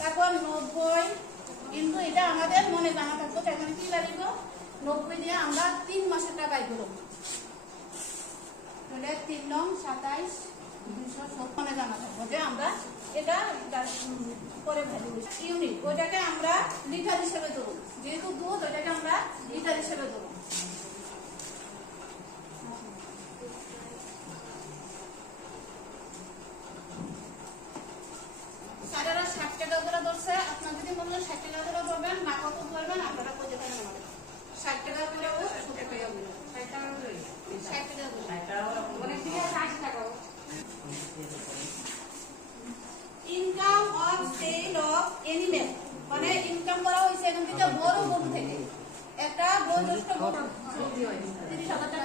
তারপর 90, কিন্তু এটা আমাদের মনে জানা থাকতো। এখানে কি লাগবে? 90 দিয়ে আমরা 3 মাসের টাকা বাই করব। তাহলে 3 নং 27 200 মনে জানা থাকবো যে আমরা এটা পরে ভ্যালু ইউনিট, ওটাকে আমরা লিটার হিসেবে দেবো। যেহেতু দুধ, ওটাকে আমরা লিটার হিসেবে দেবো। সারেরা 60 টাকা করে ধরছে। আপনার যদি মনে হয় 60 টাকা করে ধরবেন, না কত ধরবেন আপনারা কইতে পারেন আমাদের। 60 টাকা করে ও 70 টাকা করে 60 টাকা করে 60 টাকা করে 60 টাকা অনেক থেকে 60 টাকা। Income of sale of animal, মানে ইনকাম করা হইছে এখান থেকে বড় গরু থেকে। একটা বয়োজ্যেষ্ঠ গরু 30,000 টাকা